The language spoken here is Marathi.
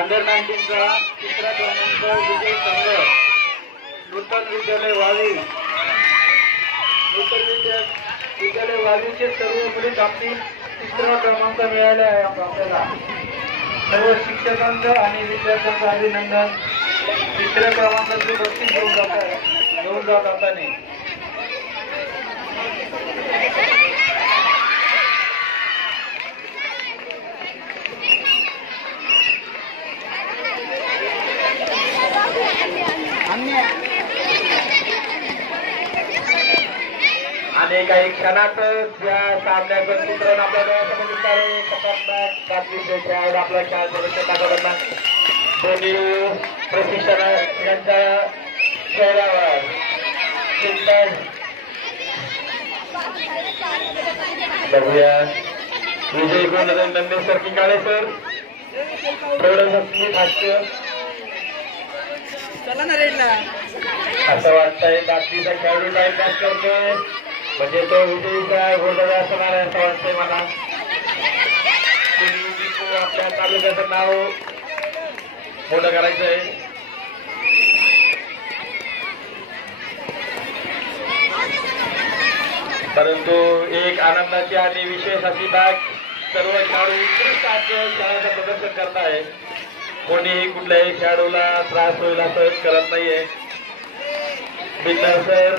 अंडर 19 चा तिसरा क्रमांक विजय संघ नूतन विद्यालय वावी. नूतन विद्यालय वावीचे सर्व मुली बाबतीत तिसरा क्रमांक मिळाला आहे आपल्याला. सर्व शिक्षकांचं आणि विद्यार्थ्यांचं अभिनंदन. तिसऱ्या क्रमांकाची बक्षीस घेऊन जात असताना आणि काही क्षणात या सामन्याचं चित्रण आपल्या डोळ्यासमोर दिसत आहे. खतरनाक बातमीचे आपला खेळ करताना दोन्ही प्रशिक्षकांच्या चेहऱ्यावर बघूया. विजय गोंधळ नंदेश्वर किकाळे सर थोडं स्मित हास्य असं वाटतंय. बातमीचा खेळाडू टाइम पास करतोय म्हणजे तो विजयीचा गोंधळ असणार आहे असं वाटतंय मला. आपल्या तालुक्याचं नाव मोठं करायचं आहे. परंतु एक आनंदाची आणि विशेष अशी बाग सर्व खेळाडू उत्कृष्ट खेळाचं प्रदर्शन करत आहे. कोणीही कुठल्याही खेळाडूला त्रास होईल असं करत नाहीये. बिंदर सर